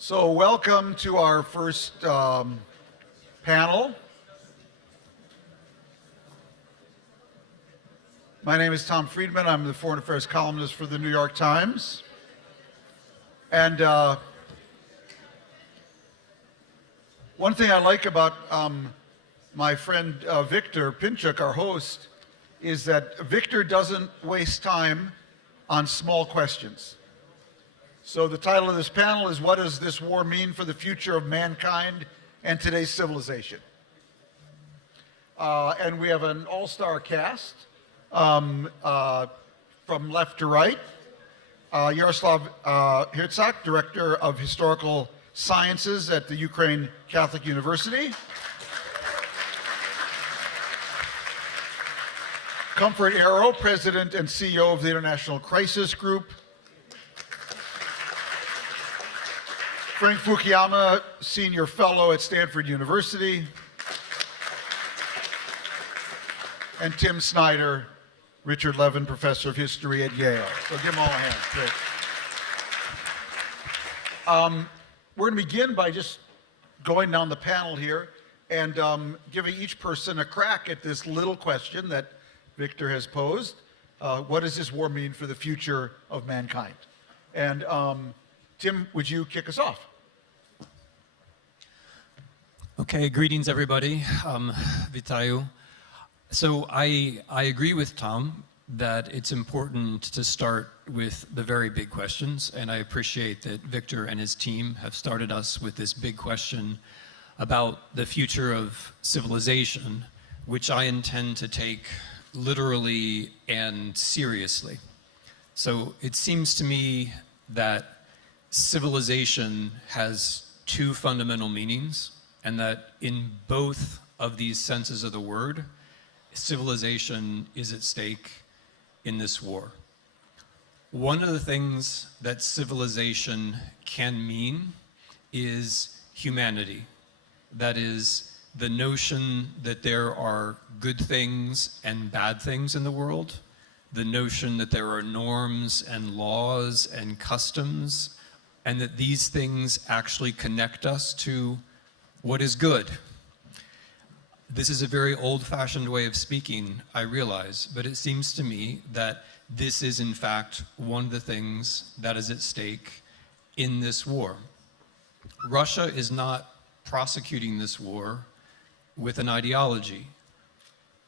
So welcome to our first panel. My name is Tom Friedman. I'm the foreign affairs columnist for the New York Times. And one thing I like about my friend Victor Pinchuk, our host, is that Victor doesn't waste time on small questions. So the title of this panel is, what does this war mean for the future of mankind and today's civilization? And we have an all-star cast from left to right. Yaroslav Hrytsak, Director of Historical Sciences at the Ukrainian Catholic University. Comfort Arrow, President and CEO of the International Crisis Group. Frank Fukuyama, Senior Fellow at Stanford University. And Tim Snyder, Richard Levin, Professor of History at Yale. So give them all a hand. Great. We're going to begin by just going down the panel here and giving each person a crack at this little question that Victor has posed. What does this war mean for the future of mankind? And Tim, would you kick us off? Okay, greetings everybody. Vitayu. So I agree with Tom that it's important to start with the very big questions, and I appreciate that Victor and his team have started us with this big question about the future of civilization, which I intend to take literally and seriously. So it seems to me that civilization has two fundamental meanings, and that in both of these senses of the word, civilization is at stake in this war. One of the things that civilization can mean is humanity. That is the notion that there are good things and bad things in the world, the notion that there are norms and laws and customs, and that these things actually connect us to what is good. This is a very old-fashioned way of speaking, I realize, but it seems to me that this is in fact one of the things that is at stake in this war. Russia is not prosecuting this war with an ideology.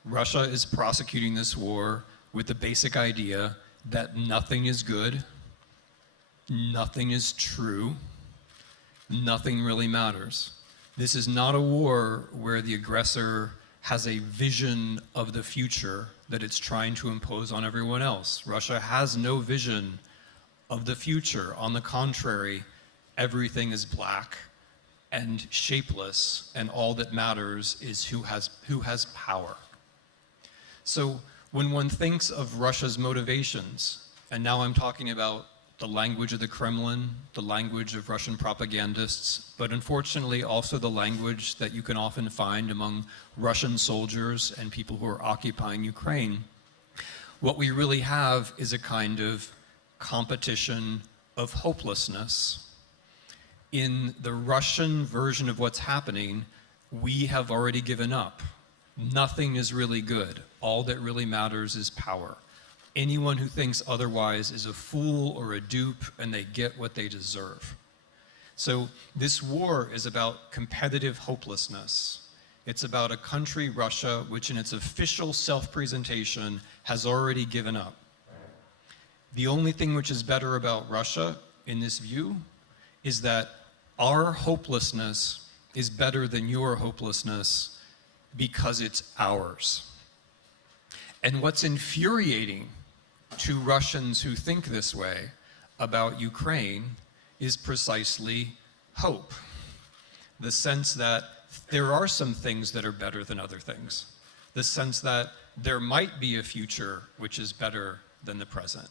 Russia is prosecuting this war with the basic idea that nothing is good, nothing is true, nothing really matters. This is not a war where the aggressor has a vision of the future that it's trying to impose on everyone else. Russia has no vision of the future. On the contrary, everything is black and shapeless, and all that matters is who has power. So when one thinks of Russia's motivations, and now I'm talking about the language of the Kremlin, the language of Russian propagandists, but unfortunately also the language that you can often find among Russian soldiers and people who are occupying Ukraine, what we really have is a kind of competition of hopelessness. In the Russian version of what's happening, we have already given up. Nothing is really good. All that really matters is power. Anyone who thinks otherwise is a fool or a dupe, and they get what they deserve. So this war is about competitive hopelessness. It's about a country, Russia, which in its official self-presentation has already given up. The only thing which is better about Russia in this view is that our hopelessness is better than your hopelessness because it's ours. And what's infuriating to Russians who think this way about Ukraine is precisely hope. The sense that there are some things that are better than other things. The sense that there might be a future which is better than the present.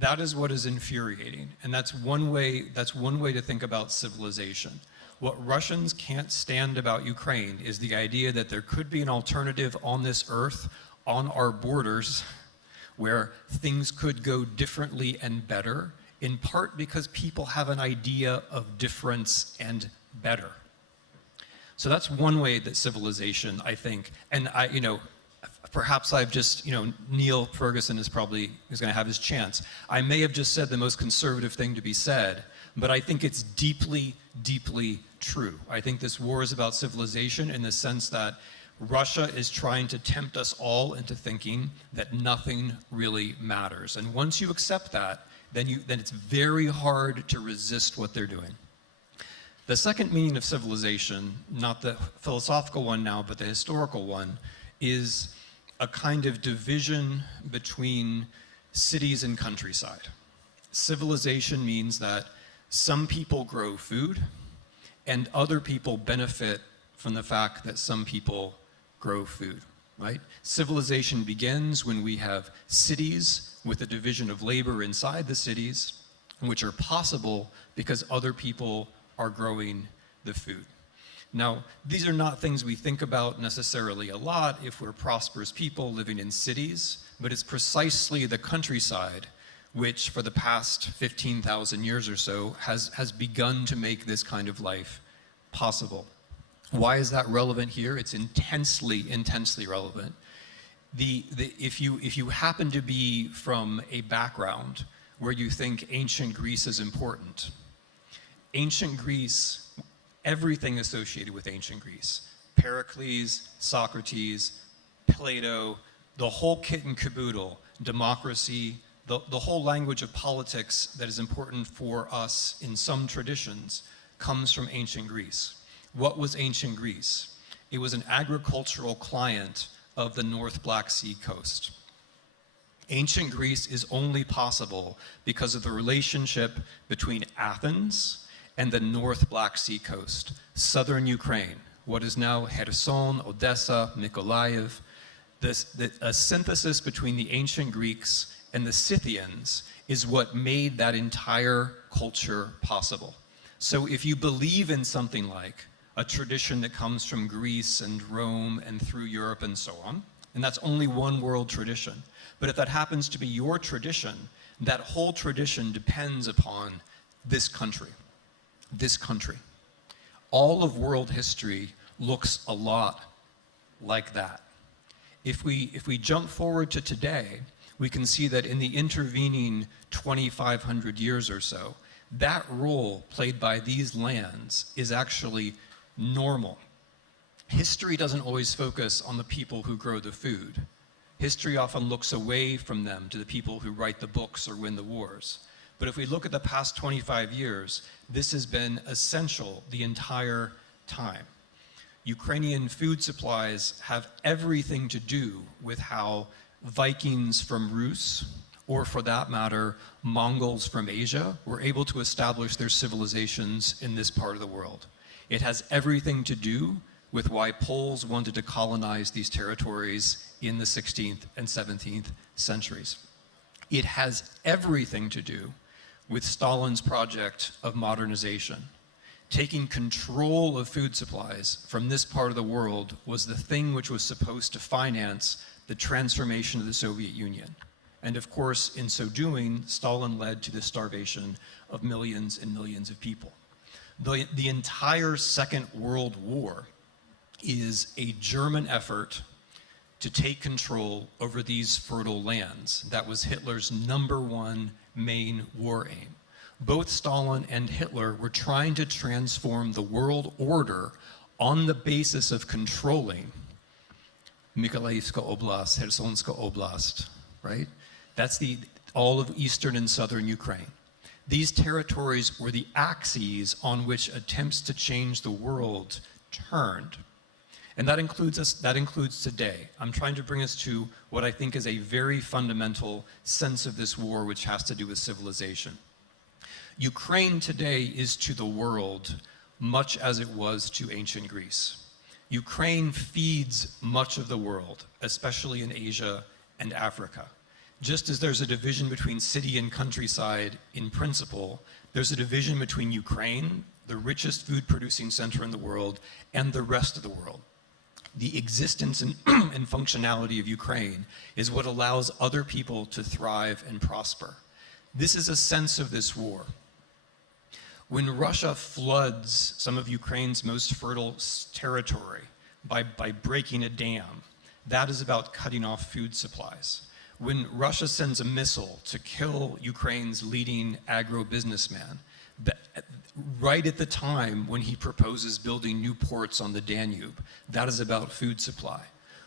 That is what is infuriating. And that's one way to think about civilization. What Russians can't stand about Ukraine is the idea that there could be an alternative on this earth, on our borders, where things could go differently and better in part because people have an idea of difference and better. So that's one way that civilization, I think, and perhaps I've just, Neil Ferguson is going to have his chance. I may have just said the most conservative thing to be said, but I think it's deeply, deeply true. I think this war is about civilization in the sense that Russia is trying to tempt us all into thinking that nothing really matters. And once you accept that, then it's very hard to resist what they're doing. The second meaning of civilization, not the philosophical one now, but the historical one, is a kind of division between cities and countryside. Civilization means that some people grow food and other people benefit from the fact that some people grow food, right? Civilization begins when we have cities with a division of labor inside the cities, which are possible because other people are growing the food. Now, these are not things we think about necessarily a lot if we're prosperous people living in cities, but it's precisely the countryside which for the past 15,000 years or so has begun to make this kind of life possible. Why is that relevant here? It's intensely, intensely relevant. If you happen to be from a background where you think ancient Greece is important, ancient Greece, everything associated with ancient Greece, Pericles, Socrates, Plato, the whole kit and caboodle, democracy, the whole language of politics that is important for us in some traditions comes from ancient Greece. What was ancient Greece? It was an agricultural client of the North Black Sea coast. Ancient Greece is only possible because of the relationship between Athens and the North Black Sea coast, southern Ukraine, what is now Kherson, Odessa, Mykolaiv. A synthesis between the ancient Greeks and the Scythians is what made that entire culture possible. So if you believe in something like a tradition that comes from Greece and Rome and through Europe and so on, and that's only one world tradition, but if that happens to be your tradition, that whole tradition depends upon this country. This country. All of world history looks a lot like that. If we jump forward to today, we can see that in the intervening 2,500 years or so, that role played by these lands is actually normal. History doesn't always focus on the people who grow the food. History often looks away from them to the people who write the books or win the wars. But if we look at the past 25 years, this has been essential the entire time. Ukrainian food supplies have everything to do with how Vikings from Rus, or for that matter, Mongols from Asia, were able to establish their civilizations in this part of the world. It has everything to do with why Poles wanted to colonize these territories in the 16th and 17th centuries. It has everything to do with Stalin's project of modernization. Taking control of food supplies from this part of the world was the thing which was supposed to finance the transformation of the Soviet Union. And of course, in so doing, Stalin led to the starvation of millions and millions of people. The entire Second World War is a German effort to take control over these fertile lands. That was Hitler's #1 main war aim. Both Stalin and Hitler were trying to transform the world order on the basis of controlling Mykolaiivska Oblast, Khersonska Oblast, right? That's all of eastern and southern Ukraine. These territories were the axes on which attempts to change the world turned. And that includes today. I'm trying to bring us to what I think is a very fundamental sense of this war, which has to do with civilization. Ukraine today is to the world much as it was to ancient Greece. Ukraine feeds much of the world, especially in Asia and Africa. Just as there's a division between city and countryside in principle, there's a division between Ukraine, the richest food-producing center in the world, and the rest of the world. The existence and functionality of Ukraine is what allows other people to thrive and prosper. This is a sense of this war. When Russia floods some of Ukraine's most fertile territory by breaking a dam, that is about cutting off food supplies. When Russia sends a missile to kill Ukraine's leading agro-businessman, right at the time when he proposes building new ports on the Danube, that is about food supply.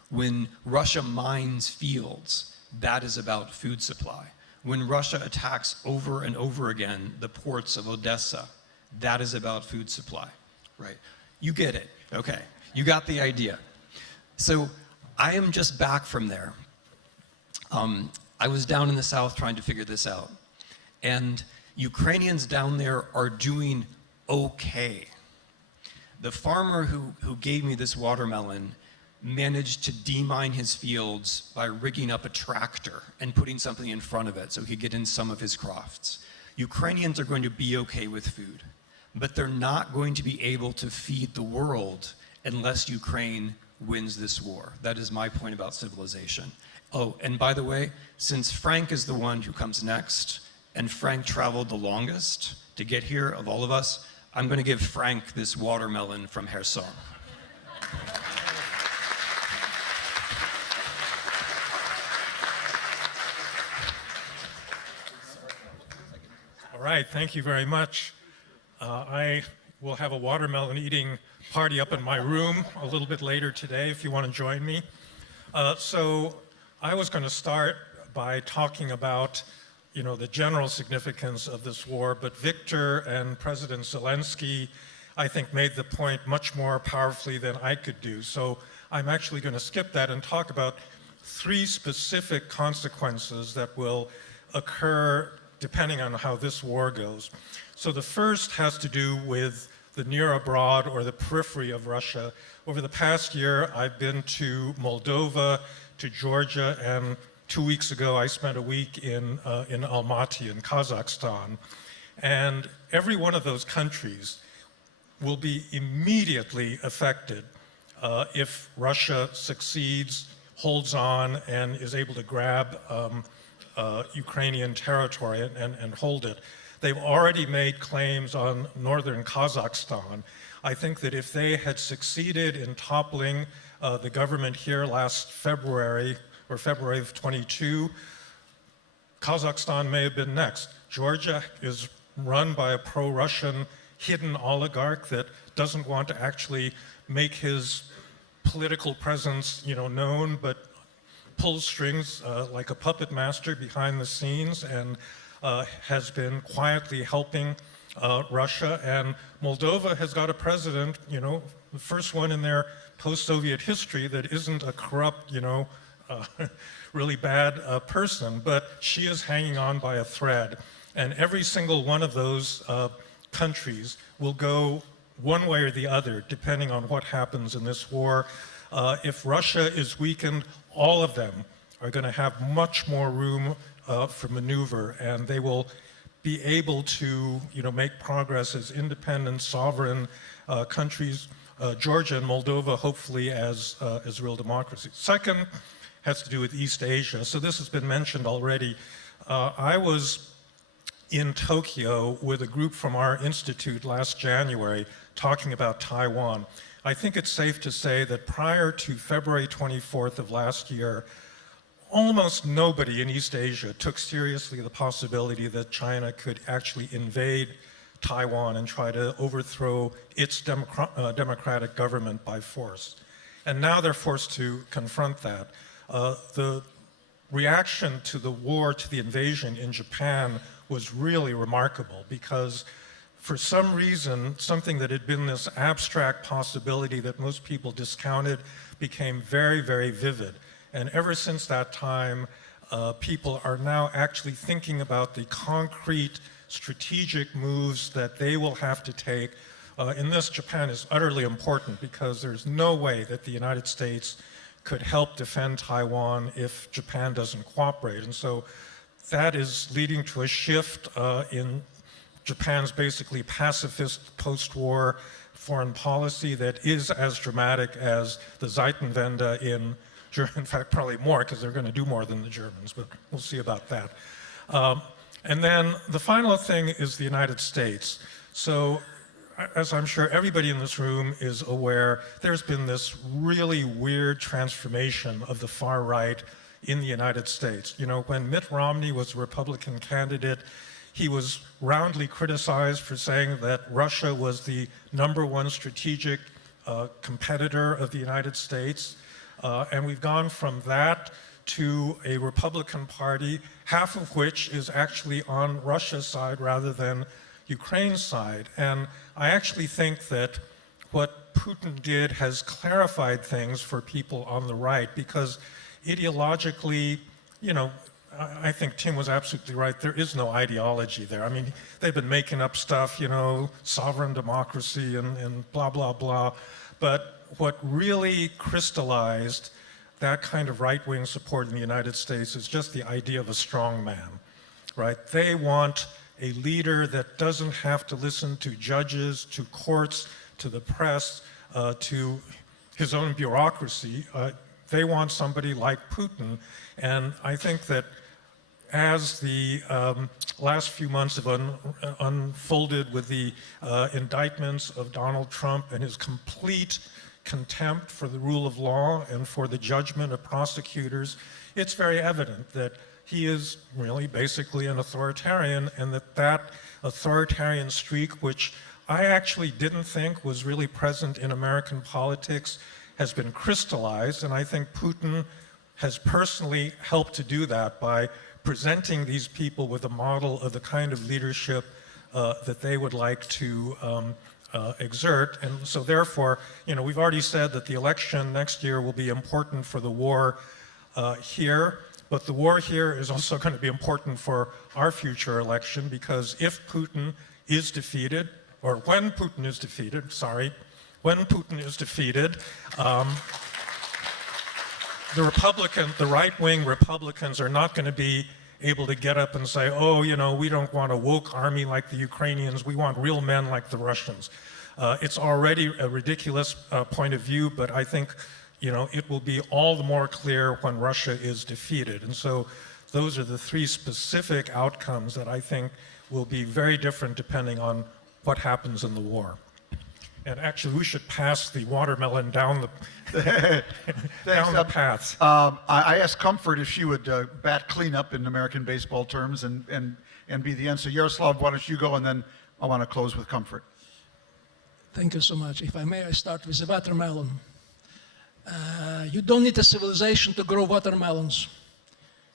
When Russia mines fields, that is about food supply. When Russia attacks over and over again the ports of Odessa, that is about food supply, right? You get it, okay. You got the idea. So I am just back from there. I was down in the south trying to figure this out. And Ukrainians down there are doing okay. The farmer who gave me this watermelon managed to demine his fields by rigging up a tractor and putting something in front of it so he could get in some of his crofts. Ukrainians are going to be okay with food, but they're not going to be able to feed the world unless Ukraine wins this war. That is my point about civilization. Oh, and by the way, since Frank is the one who comes next, and Frank traveled the longest to get here of all of us, I'm going to give Frank this watermelon from Hrytsak. All right, thank you very much. I will have a watermelon eating party up in my room a little bit later today if you want to join me. So I was going to start by talking about, the general significance of this war, but Victor and President Zelensky, I think, made the point much more powerfully than I could do. So I'm actually going to skip that and talk about 3 specific consequences that will occur depending on how this war goes. So the first has to do with the near abroad or the periphery of Russia. Over the past year, I've been to Moldova, to Georgia, and 2 weeks ago I spent a week in Almaty in Kazakhstan. And every one of those countries will be immediately affected if Russia succeeds, holds on, and is able to grab Ukrainian territory and hold it. They've already made claims on northern Kazakhstan. I think that if they had succeeded in toppling the government here last February, or February of 22, Kazakhstan may have been next. Georgia is run by a pro-Russian hidden oligarch that doesn't want to actually make his political presence, known, but pulls strings like a puppet master behind the scenes and has been quietly helping Russia. And Moldova has got a president, the first one in their post-Soviet history that isn't a corrupt, really bad person, but she is hanging on by a thread. And every single one of those countries will go one way or the other, depending on what happens in this war. If Russia is weakened, all of them are going to have much more room for maneuver, and they will be able to, make progress as independent, sovereign countries. Georgia and Moldova, hopefully, as real democracies. Second has to do with East Asia. So this has been mentioned already. I was in Tokyo with a group from our institute last January talking about Taiwan. I think it's safe to say that prior to February 24th of last year, almost nobody in East Asia took seriously the possibility that China could actually invade Taiwan and try to overthrow its democratic government by force. And now they're forced to confront that. The reaction to the war, to the invasion in Japan was really remarkable because for some reason, something that had been this abstract possibility that most people discounted became very, very vivid. And ever since that time, people are now actually thinking about the concrete strategic moves that they will have to take. In this, Japan is utterly important because there's no way that the United States could help defend Taiwan if Japan doesn't cooperate. And so that is leading to a shift in Japan's basically pacifist post-war foreign policy that is as dramatic as the Zeitenwende in Germany. In fact, probably more, because they're going to do more than the Germans, but we'll see about that. And then the final thing is the United States. So, as I'm sure everybody in this room is aware, there's been this really weird transformation of the far right in the United States. You know, when Mitt Romney was a Republican candidate, he was roundly criticized for saying that Russia was the #1 strategic competitor of the United States. And we've gone from that to a Republican Party, half of which is actually on Russia's side rather than Ukraine's side. And I actually think that what Putin did has clarified things for people on the right, because ideologically, you know, I think Tim was absolutely right. There is no ideology there. I mean, they've been making up stuff, you know, sovereign democracy and blah, blah, blah. But what really crystallized that kind of right-wing support in the United States is just the idea of a strong man, right? They want a leader that doesn't have to listen to judges, to courts, to the press, to his own bureaucracy. They want somebody like Putin. And I think that as the last few months have unfolded with the indictments of Donald Trump and his complete contempt for the rule of law and for the judgment of prosecutors, it's very evident that he is really basically an authoritarian, and that authoritarian streak, which I actually didn't think was really present in American politics, has been crystallized. And I think Putin has personally helped to do that by presenting these people with a model of the kind of leadership that they would like to exert. And so therefore, you know, we've already said that the election next year will be important for the war here, but the war here is also going to be important for our future election, because if Putin is defeated, or when Putin is defeated, sorry, when Putin is defeated, the right-wing Republicans are not going to be able to get up and say, oh, you know, we don't want a woke army like the Ukrainians, we want real men like the Russians. It's already a ridiculous point of view, but I think, you know, it will be all the more clear when Russia is defeated. And so those are the three specific outcomes that I think will be very different depending on what happens in the war. And actually, we should pass the watermelon down the, down the path. I asked Comfort if she would bat cleanup in American baseball terms and be the end. So Yaroslav, why don't you go, and then I want to close with Comfort. Thank you so much. If I may, I start with the watermelon. You don't need a civilization to grow watermelons.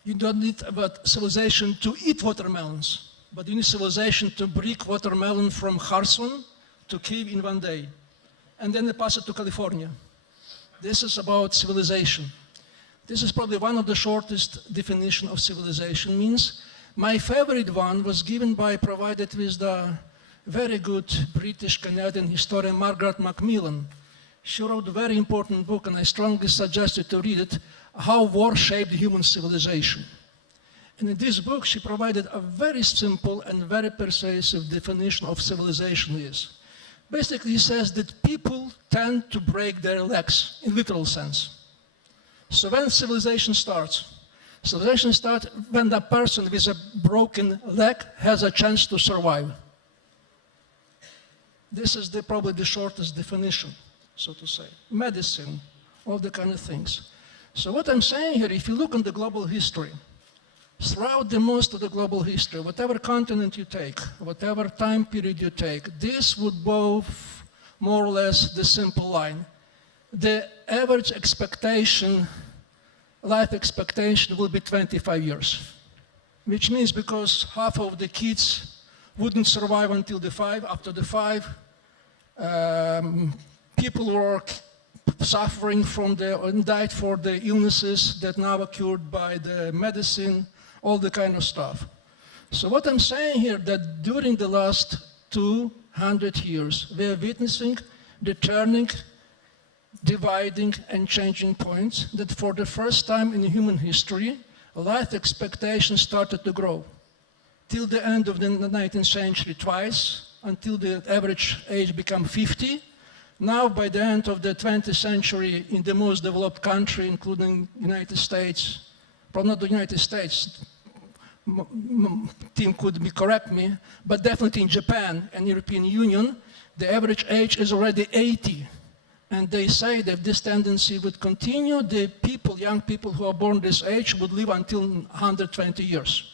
You don't need a civilization to eat watermelons, but you need civilization to bring watermelon from Kherson to Kyiv in one day, and then they pass it to California. This is about civilization. This is probably one of the shortest definition of civilization means. My favorite one was provided with the very good British-Canadian historian Margaret Macmillan. She wrote a very important book, and I strongly suggest you to read it, How War Shaped Human Civilization. And in this book, she provided a very simple and very persuasive definition of civilization is. Basically, he says that people tend to break their legs, in literal sense. So when civilization starts when the person with a broken leg has a chance to survive. This is probably the shortest definition, so to say. Medicine, all the kind of things. So what I'm saying here, if you look on the global history, throughout the most of the global history, whatever continent you take, whatever time period you take, this would both more or less the simple line. The average expectation, life expectation will be 25 years, which means because half of the kids wouldn't survive until the 5, after the 5, people were suffering from and died for the illnesses that now are cured by the medicine, all the kind of stuff. So what I'm saying here, that during the last 200 years, we are witnessing the turning, dividing and changing points, that for the first time in human history, life expectation started to grow. Till the end of the 19th century twice, until the average age became 50. Now, by the end of the 20th century, in the most developed country, including United States, probably not the United States, team could correct me, but definitely in Japan and European Union, the average age is already 80. And they say that if this tendency would continue, the people, young people who are born this age would live until 120 years.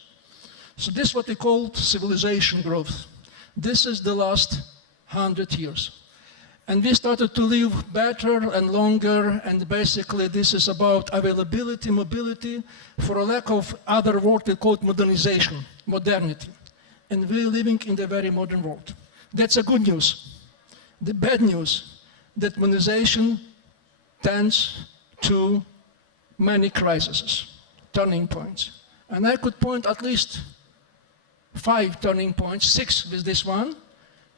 So this is what we call civilization growth. This is the last 100 years. And we started to live better and longer, and basically this is about availability, mobility, for a lack of other word we call it modernization, modernity. And we're living in the very modern world. That's a good news. The bad news, that modernization tends to many crises, turning points. And I could point at least 5 turning points, 6 with this one,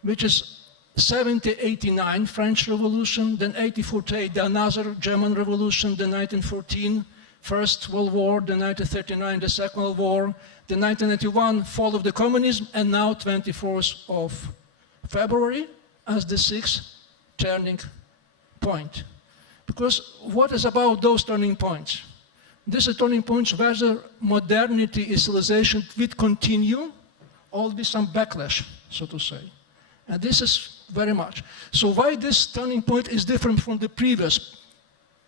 which is 1789 French Revolution, then 1848 another German Revolution, then 1914 First World War, then 1939 the Second World War, then 1991 fall of the communism, and now 24th of February as the 6th turning point. Because what is about those turning points? This is turning points whether modernity is civilization will continue, or be some backlash, so to say. And this is very much. So why this turning point is different from the previous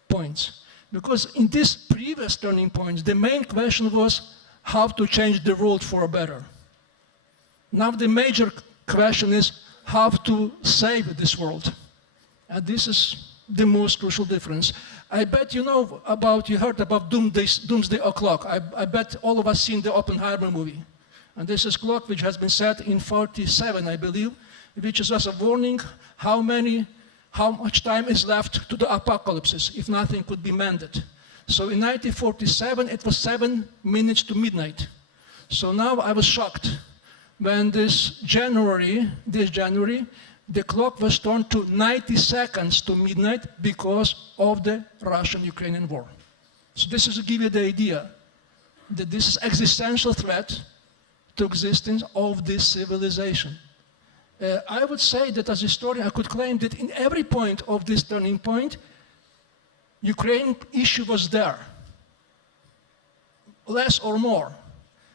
points? Because in these previous turning points, the main question was how to change the world for a better. Now the major question is how to save this world. And this is the most crucial difference. I bet you know about, you heard about Doomsday Clock. I bet all of us seen the Oppenheimer movie. And this is clock which has been set in 47, I believe, which is just a warning how much time is left to the apocalypse if nothing could be mended. So in 1947, it was 7 minutes to midnight. So now I was shocked when this January, the clock was turned to 90 seconds to midnight because of the Russian-Ukrainian war. So this is to give you the idea that this is existential threat to existence of this civilization. I would say that as a historian, I could claim that in every point of this turning point, Ukraine issue was there, less or more.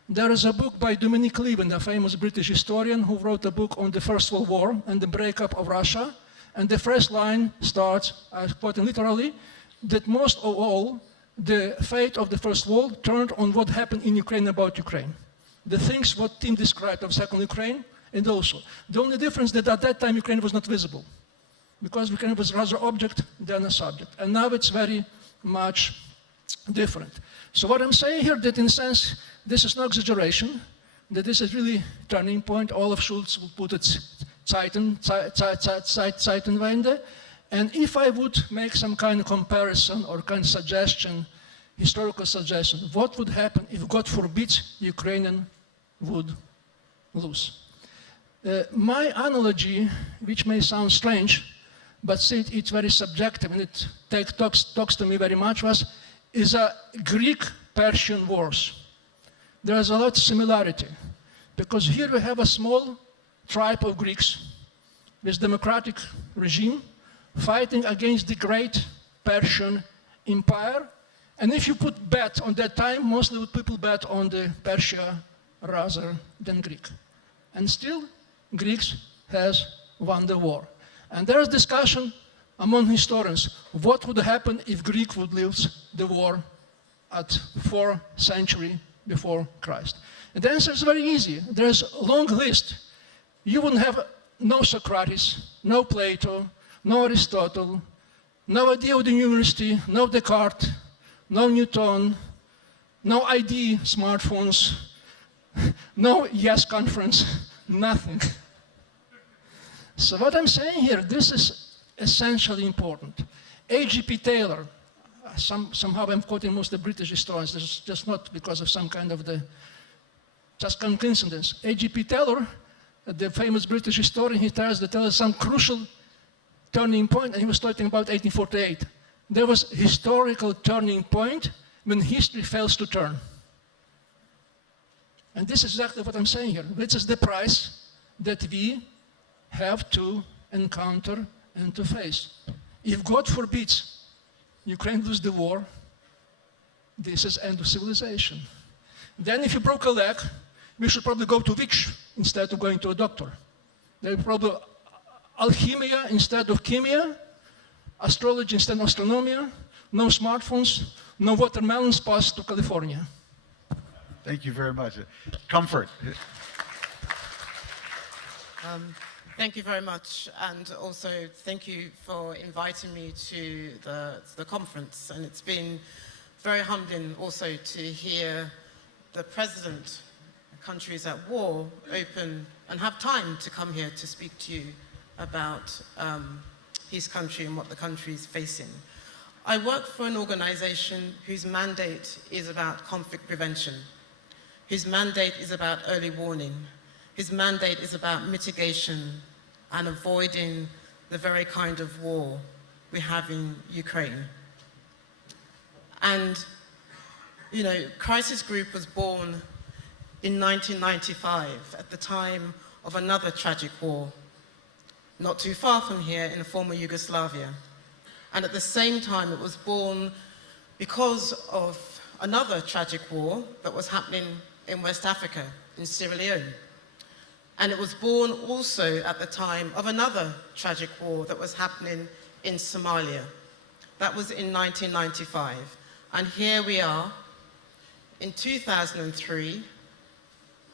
There is a book by Dominic Leaven, a famous British historian, who wrote a book on the First World War and the breakup of Russia. And the first line starts, I quote literally, that most of all, the fate of the First World turned on what happened in Ukraine about Ukraine. The things what Tim described of Second Ukraine, and also. The only difference that at that time Ukraine was not visible, because Ukraine was rather object than a subject. And now it's very much different. So what I'm saying here, that in a sense, this is no exaggeration, that this is really turning point. Olaf Schulz will put it Zeitenwende. And if I would make some kind of comparison or kind of suggestion, historical suggestion, what would happen if, God forbid, Ukrainian would lose? My analogy, which may sound strange, but it's very subjective and it talks to me very much, is a Greek-Persian wars. There is a lot of similarity, because here we have a small tribe of Greeks with democratic regime fighting against the great Persian Empire. And if you put bet on that time, mostly people bet on the Persia rather than Greek. And still, Greeks has won the war. And there is discussion among historians, what would happen if Greek would lose the war at 4th century before Christ? And the answer is very easy. There's a long list. You wouldn't have no Socrates, no Plato, no Aristotle, no Yale University, no Descartes, no Newton, no ID smartphones, no Yes conference, nothing. So what I'm saying here, this is essentially important. A.G.P. Taylor, somehow I'm quoting most of the British historians, this is just not because of some kind of just coincidence. A.G.P. Taylor, the famous British historian, he tells some crucial turning point, and he was talking about 1848. There was a historical turning point when history fails to turn. And this is exactly what I'm saying here. This is the price that we have to encounter and to face. If God forbids Ukraine lose the war, this is end of civilization. Then if you broke a leg, you should probably go to witch instead of going to a doctor. There probably alchemia instead of chemia, astrology instead of astronomia, no smartphones, no watermelons passed to California. Thank you very much. Comfort. Thank you very much, and also thank you for inviting me to the conference. And it's been very humbling also to hear the president of countries at war open and have time to come here to speak to you about his country and what the country is facing. I work for an organization whose mandate is about conflict prevention, whose mandate is about early warning, whose mandate is about mitigation and avoiding the very kind of war we have in Ukraine. And, you know, Crisis Group was born in 1995 at the time of another tragic war, not too far from here in the former Yugoslavia. And at the same time, it was born because of another tragic war that was happening in West Africa, in Sierra Leone. And it was born also at the time of another tragic war that was happening in Somalia. That was in 1995. And here we are in 2003,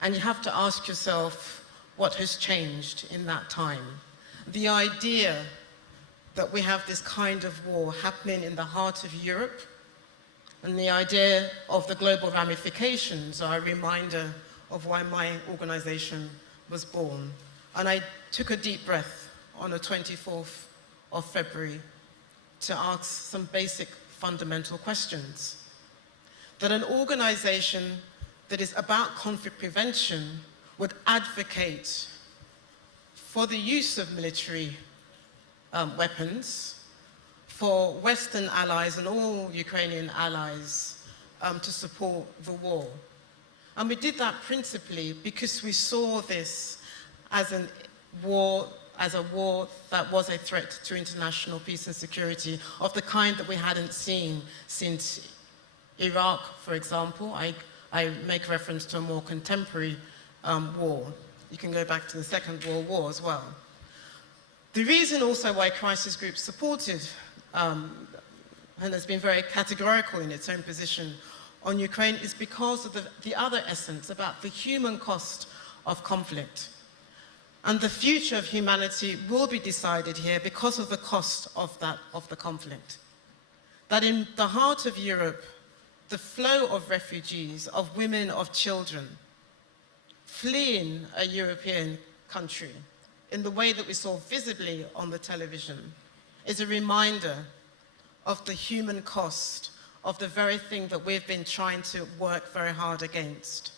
and you have to ask yourself what has changed in that time. The idea that we have this kind of war happening in the heart of Europe, and the idea of the global ramifications are a reminder of why my organization was born. And I took a deep breath on the 24th of February to ask some basic fundamental questions. That an organization that is about conflict prevention would advocate for the use of military weapons, for Western allies and all Ukrainian allies to support the war. And we did that principally because we saw this as a war that was a threat to international peace and security of the kind that we hadn't seen since Iraq, for example. I make reference to a more contemporary war. You can go back to the Second World War as well. The reason also why Crisis Group supported and has been very categorical in its own position on Ukraine is because of the other essence about the human cost of conflict. And the future of humanity will be decided here because of the cost of the conflict. That in the heart of Europe, the flow of refugees, of women, of children, fleeing a European country in the way that we saw visibly on the television is a reminder of the human cost of the very thing that we've been trying to work very hard against.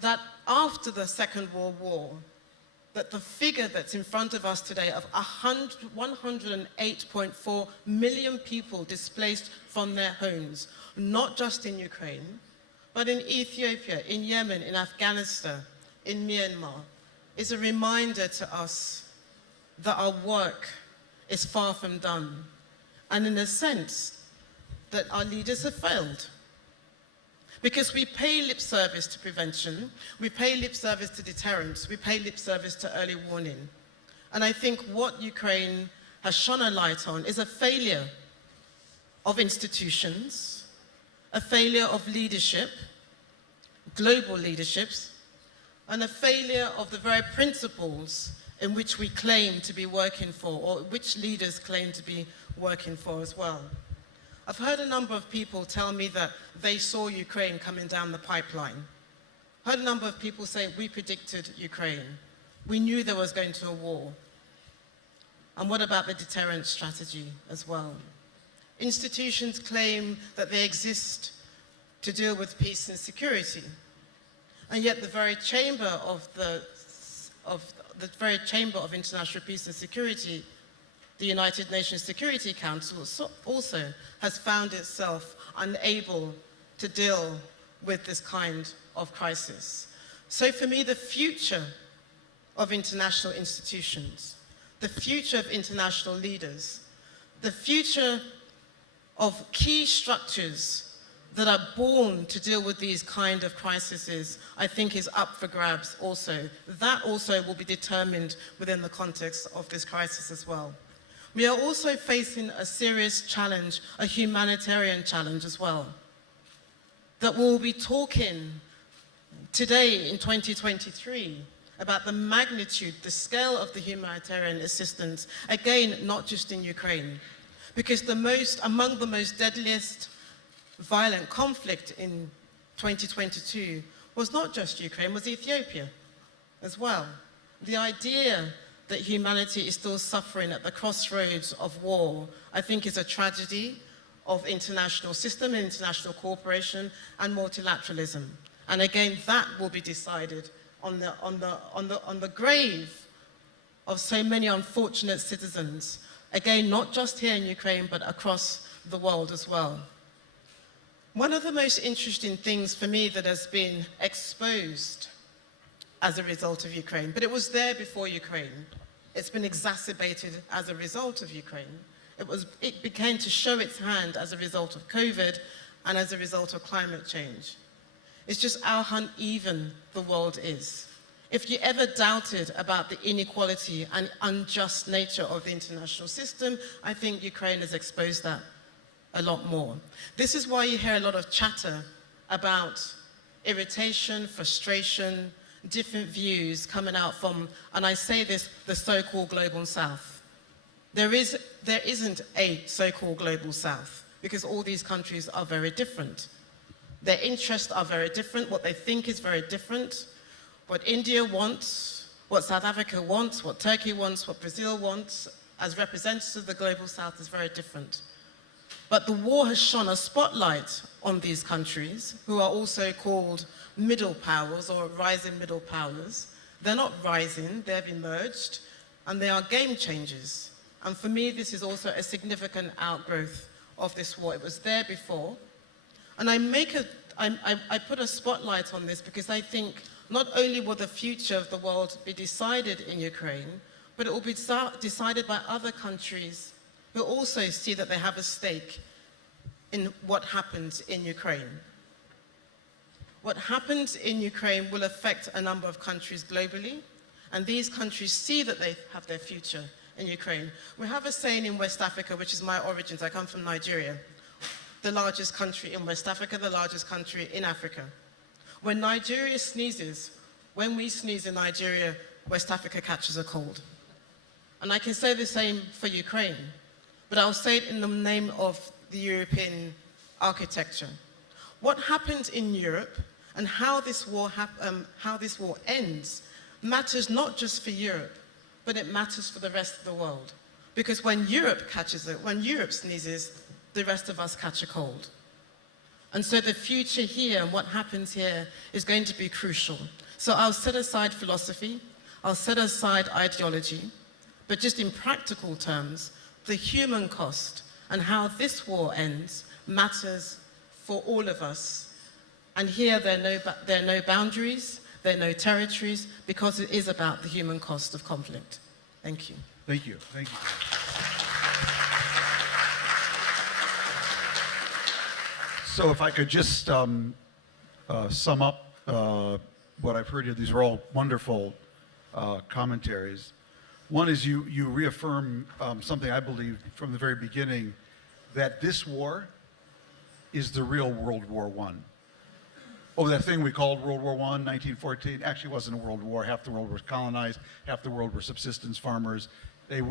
That after the Second World War, that the figure that's in front of us today of 108.4 million people displaced from their homes, not just in Ukraine, but in Ethiopia, in Yemen, in Afghanistan, in Myanmar, is a reminder to us that our work is far from done. And in a sense, that our leaders have failed. Because we pay lip service to prevention, we pay lip service to deterrence, we pay lip service to early warning. And I think what Ukraine has shone a light on is a failure of institutions, a failure of leadership, global leaderships, and a failure of the very principles in which we claim to be working for, or which leaders claim to be working for as well. I've heard a number of people tell me that they saw Ukraine coming down the pipeline. I've heard a number of people say, we predicted Ukraine. We knew there was going to a war. And what about the deterrence strategy as well? Institutions claim that they exist to deal with peace and security. And yet the very chamber of international peace and security, the United Nations Security Council, also has found itself unable to deal with this kind of crisis. So for me, the future of international institutions, the future of international leaders, the future of key structures that are born to deal with these kind of crises, I think is up for grabs also. That also will be determined within the context of this crisis as well. We are also facing a serious challenge, a humanitarian challenge as well, that we'll be talking today in 2023 about the magnitude, the scale of the humanitarian assistance, again, not just in Ukraine, because among the most deadliest violent conflict in 2022 was not just Ukraine, was Ethiopia as well. The idea that humanity is still suffering at the crossroads of war, I think is a tragedy of international system, international cooperation, and multilateralism. And again, that will be decided on the grave of so many unfortunate citizens. Again, not just here in Ukraine, but across the world as well. One of the most interesting things for me that has been exposed as a result of Ukraine, but it was there before Ukraine. It's been exacerbated as a result of Ukraine. It began to show its hand as a result of COVID and as a result of climate change. It's just how uneven the world is. If you ever doubted about the inequality and unjust nature of the international system, I think Ukraine has exposed that a lot more. This is why you hear a lot of chatter about irritation, frustration, different views coming out from, and I say this, the so-called global south. There isn't a so-called global south, because all these countries are very different. Their interests are very different, what they think is very different. What India wants, what South Africa wants, what Turkey wants, what Brazil wants, as representatives of the global south is very different. But the war has shone a spotlight on these countries, who are also called middle powers or rising middle powers. They're not rising, they've emerged, and they are game changers. And for me, this is also a significant outgrowth of this war. It was there before. And I put a spotlight on this because I think not only will the future of the world be decided in Ukraine, but it will be decided by other countries who also see that they have a stake in what happens in Ukraine. What happens in Ukraine will affect a number of countries globally, and these countries see that they have their future in Ukraine. We have a saying in West Africa, which is my origins. I come from Nigeria, the largest country in West Africa, the largest country in Africa. When Nigeria sneezes, when we sneeze in Nigeria, West Africa catches a cold. And I can say the same for Ukraine, but I'll say it in the name of the European architecture. What happens in Europe and how this war ends matters not just for Europe, but it matters for the rest of the world. Because when Europe catches it, when Europe sneezes, the rest of us catch a cold. And so the future here and what happens here is going to be crucial. So I'll set aside philosophy, I'll set aside ideology, but just in practical terms, the human cost and how this war ends matters for all of us. And here there are no boundaries, there are no territories, because it is about the human cost of conflict. Thank you. Thank you. Thank you. So if I could just sum up what I've heard here, these are all wonderful commentaries. One is you reaffirm something I believed from the very beginning, that this war is the real World War I. Oh, that thing we called World War I, 1914, actually wasn't a world war. Half the world was colonized, half the world were subsistence farmers. They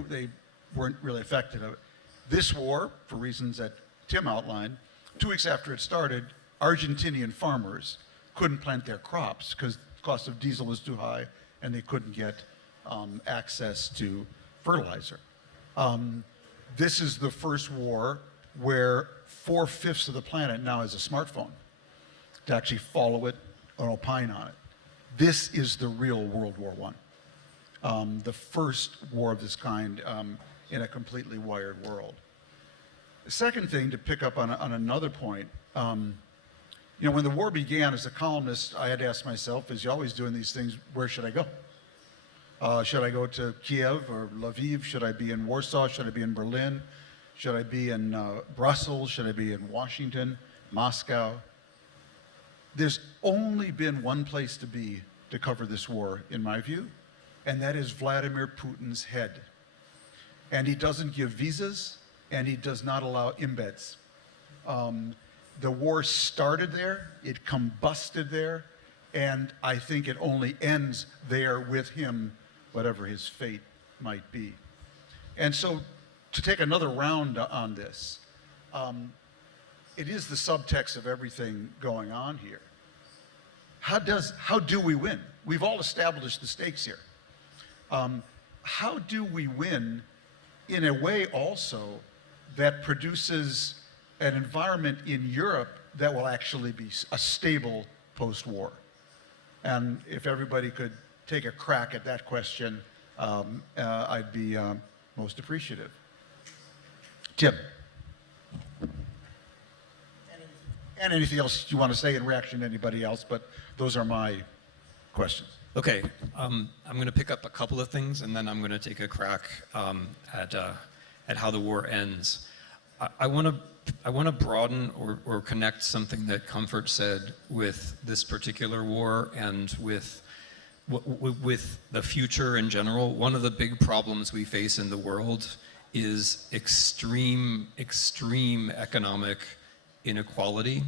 weren't really affected of it. This war, for reasons that Tim outlined, 2 weeks after it started, Argentinian farmers couldn't plant their crops because the cost of diesel was too high and they couldn't get access to fertilizer. This is the first war where 4/5 of the planet now has a smartphone to actually follow it or opine on it. This is the real World War I, the first war of this kind in a completely wired world. The second thing, to pick up on another point, you know, when the war began, as a columnist, I had to ask myself, as you're always doing these things, where should I go? Should I go to Kyiv or Lviv? Should I be in Warsaw? Should I be in Berlin? Should I be in Brussels? Should I be in Washington? Moscow. There's only been one place to be to cover this war, in my view, and that is Vladimir Putin's head. And he doesn't give visas, and he does not allow embeds. The war started there, it combusted there, and I think it only ends there with him, whatever his fate might be. And so, to take another round on this, it is the subtext of everything going on here. How do we win? We've all established the stakes here. How do we win in a way also that produces an environment in Europe that will actually be a stable post-war? And if everybody could take a crack at that question, I'd be most appreciative. Tim. And anything else you want to say in reaction to anybody else, but those are my questions. Okay, I'm going to pick up a couple of things, and then I'm going to take a crack at how the war ends. I want to broaden or connect something that Comfort said with this particular war and with the future in general. One of the big problems we face in the world is extreme economic inequality.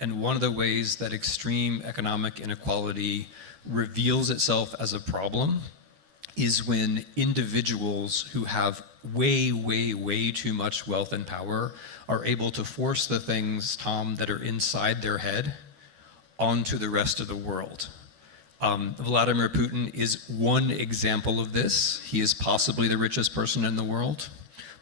And one of the ways that extreme economic inequality reveals itself as a problem is when individuals who have way too much wealth and power are able to force the things, Tom, that are inside their head onto the rest of the world. Vladimir Putin is one example of this. He is possibly the richest person in the world.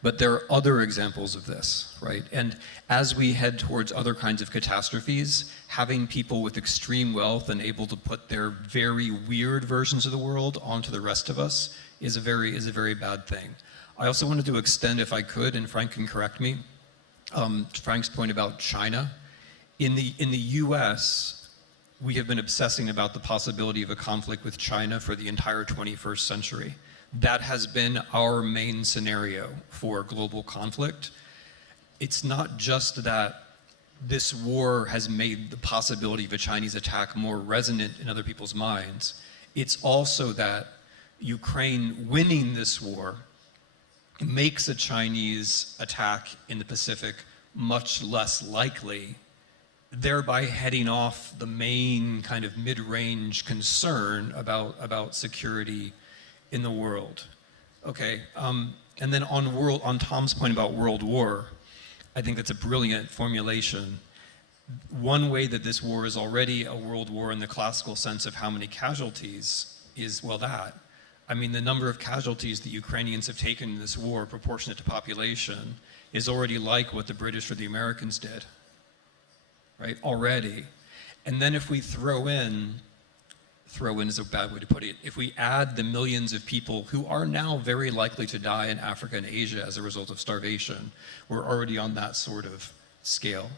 But there are other examples of this, right? And as we head towards other kinds of catastrophes, having people with extreme wealth and able to put their very weird versions of the world onto the rest of us is a very bad thing. I also wanted to extend, if I could, and Frank can correct me, Frank's point about China. In the US, we have been obsessing about the possibility of a conflict with China for the entire 21st century. That has been our main scenario for global conflict. It's not just that this war has made the possibility of a Chinese attack more resonant in other people's minds. It's also that Ukraine winning this war makes a Chinese attack in the Pacific much less likely, thereby heading off the main kind of mid-range concern about security in the world. Okay, and then on Tom's point about world war, I think that's a brilliant formulation. One way that this war is already a world war in the classical sense of how many casualties is, well, that. I mean, the number of casualties that Ukrainians have taken in this war proportionate to population is already like what the British or the Americans did, right, already. And then if we throw in is a bad way to put it. If we add the millions of people who are now very likely to die in Africa and Asia as a result of starvation, we're already on that sort of scale.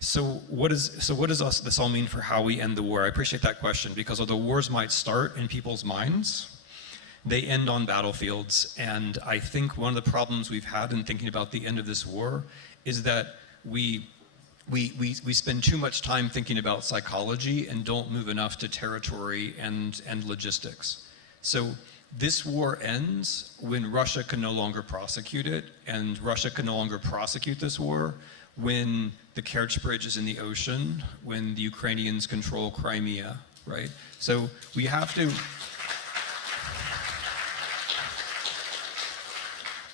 So what does this all mean for how we end the war? I appreciate that question, because although wars might start in people's minds, they end on battlefields. And I think one of the problems we've had in thinking about the end of this war is that we spend too much time thinking about psychology and don't move enough to territory and logistics. So this war ends when Russia can no longer prosecute it, and Russia can no longer prosecute this war when the Kerch Bridge is in the ocean, when the Ukrainians control Crimea, right? So we have to...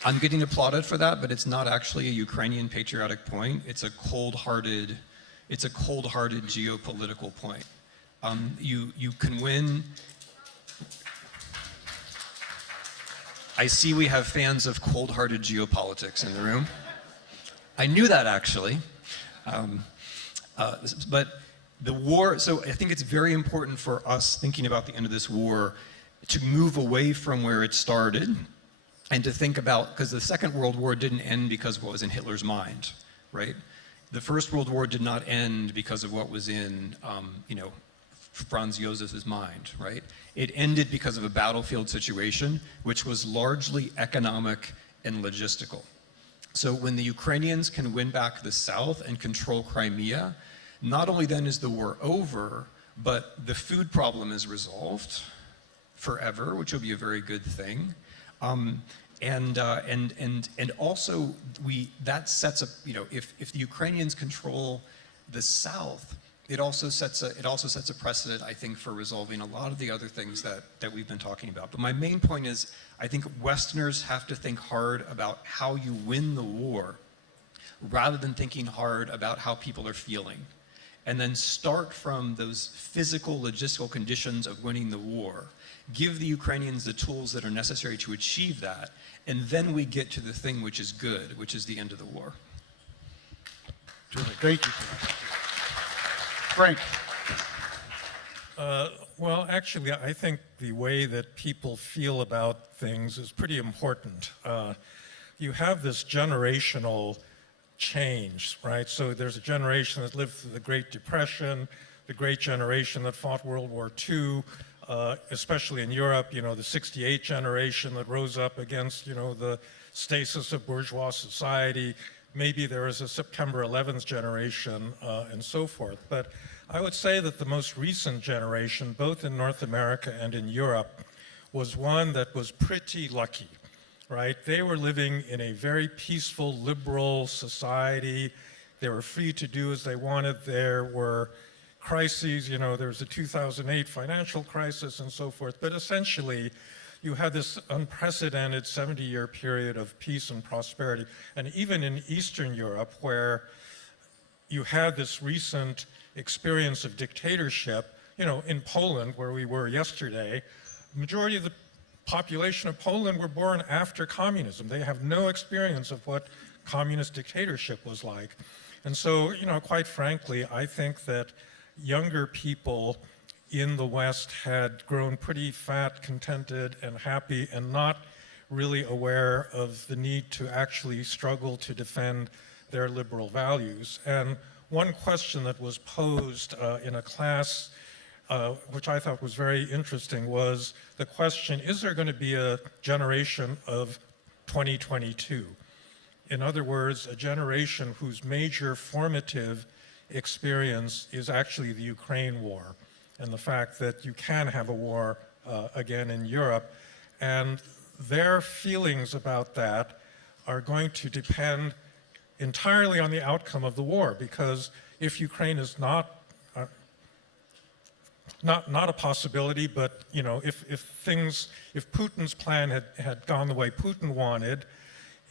I'm getting applauded for that, but it's not actually a Ukrainian patriotic point. It's a cold-hearted geopolitical point. You can win. I see we have fans of cold-hearted geopolitics in the room. I knew that, actually. But the war, so I think it's very important for us thinking about the end of this war to move away from where it started and to think about, because the Second World War didn't end because of what was in Hitler's mind, right? The First World War did not end because of what was in, Franz Josef's mind, right? It ended because of a battlefield situation, which was largely economic and logistical. So when the Ukrainians can win back the south and control Crimea, not only then is the war over, but the food problem is resolved forever, which will be a very good thing. And also that sets up, if the Ukrainians control the south, it also sets a precedent, I think, for resolving a lot of the other things that we've been talking about. But my main point is, I think Westerners have to think hard about how you win the war, rather than thinking hard about how people are feeling. And then start from those physical, logistical conditions of winning the war. Give the Ukrainians the tools that are necessary to achieve that, and then we get to the thing which is good, which is the end of the war. Terrific. Thank you. Frank. Well, actually, I think the way that people feel about things is pretty important. You have this generational change, right? So there's a generation that lived through the Great Depression, the great generation that fought World War II, especially in Europe, the '68 generation that rose up against, the stasis of bourgeois society. Maybe there is a September 11th generation and so forth. But I would say that the most recent generation, both in North America and in Europe, was one that was pretty lucky, right? They were living in a very peaceful, liberal society. They were free to do as they wanted. There were crises, there was a 2008 financial crisis and so forth, but essentially you had this unprecedented 70-year period of peace and prosperity. And even in Eastern Europe, where you had this recent experience of dictatorship, in Poland, where we were yesterday, the majority of the population of Poland were born after communism. They have no experience of what communist dictatorship was like. And so, quite frankly, I think that younger people in the West had grown pretty fat, contented, and happy, and not really aware of the need to actually struggle to defend their liberal values. And one question that was posed in a class, which I thought was very interesting, was the question, is there going to be a generation of 2022? In other words, a generation whose major formative experience is actually the Ukraine war and the fact that you can have a war again in Europe. And their feelings about that are going to depend entirely on the outcome of the war, because if Ukraine is not a possibility, but if Putin's plan had gone the way Putin wanted,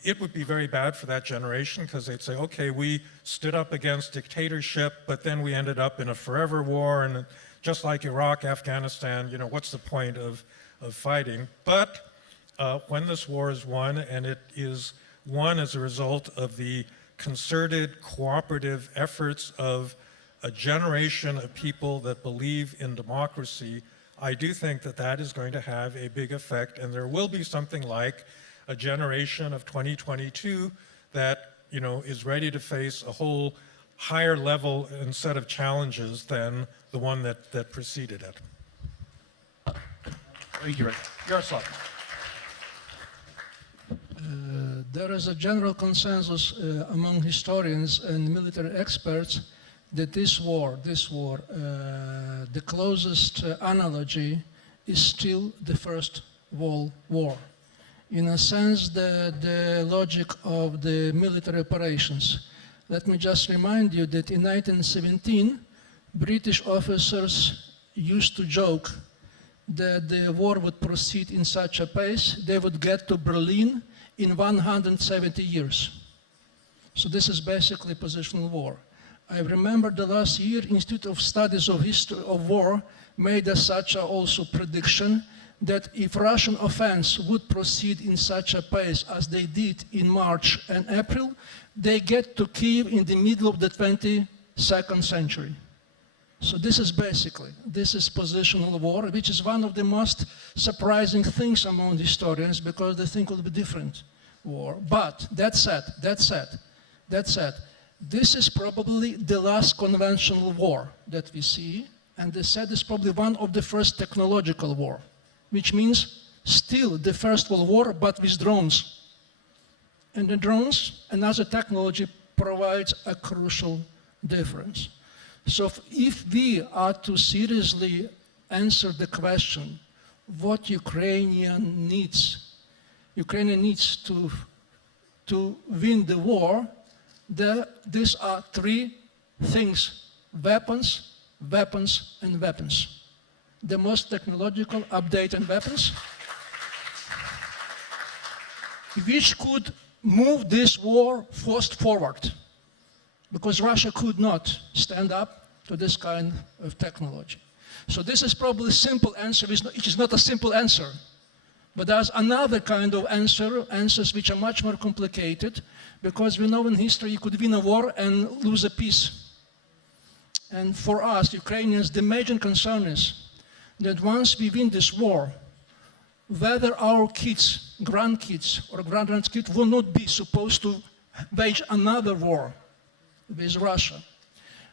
it would be very bad for that generation, because they'd say, okay, we stood up against dictatorship, but then we ended up in a forever war, and just like Iraq, Afghanistan, what's the point of fighting? But when this war is won, and it is won as a result of the concerted, cooperative efforts of a generation of people that believe in democracy, I do think that that is going to have a big effect, and there will be something like a generation of 2022 that, is ready to face a whole higher level and set of challenges than the one that preceded it. Thank you, Rick. Yaroslav. There is a general consensus among historians and military experts that this war, the closest analogy is still the First World War. In a sense, the logic of the military operations. Let me just remind you that in 1917, British officers used to joke that the war would proceed in such a pace they would get to Berlin in 170 years. So this is basically positional war. I remember the last year Institute of Studies of History of War made such a also prediction that if Russian offense would proceed in such a pace as they did in March and April, they get to Kyiv in the middle of the 22nd century. So this is positional war, which is one of the most surprising things among historians, because they think it will be different war. But that said, this is probably the last conventional war that we see, and they said it's probably one of the first technological war, which means still the First World War, but with drones. And the drones and other technology provides a crucial difference. So if we are to seriously answer the question, what Ukrainian needs to win the war, these are three things: weapons, weapons, and weapons. The most technological, updated weapons, which could move this war fast forward, because Russia could not stand up to this kind of technology. So this is probably a simple answer. It is not a simple answer, but there's another kind of answers which are much more complicated, because we know in history you could win a war and lose a peace. And for us, Ukrainians, the major concern is that once we win this war, whether our kids, grandkids, or grandkids will not be supposed to wage another war with Russia.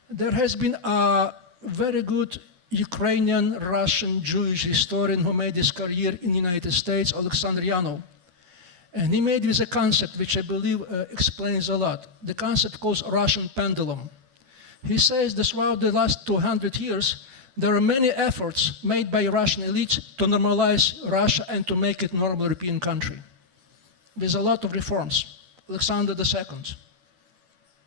There has been a very good Ukrainian, Russian, Jewish historian who made his career in the United States, Alexander Yanov. And he made this a concept which I believe explains a lot. The concept called Russian pendulum. He says that throughout the last 200 years, there are many efforts made by Russian elites to normalize Russia and to make it a normal European country. There's a lot of reforms. Alexander II.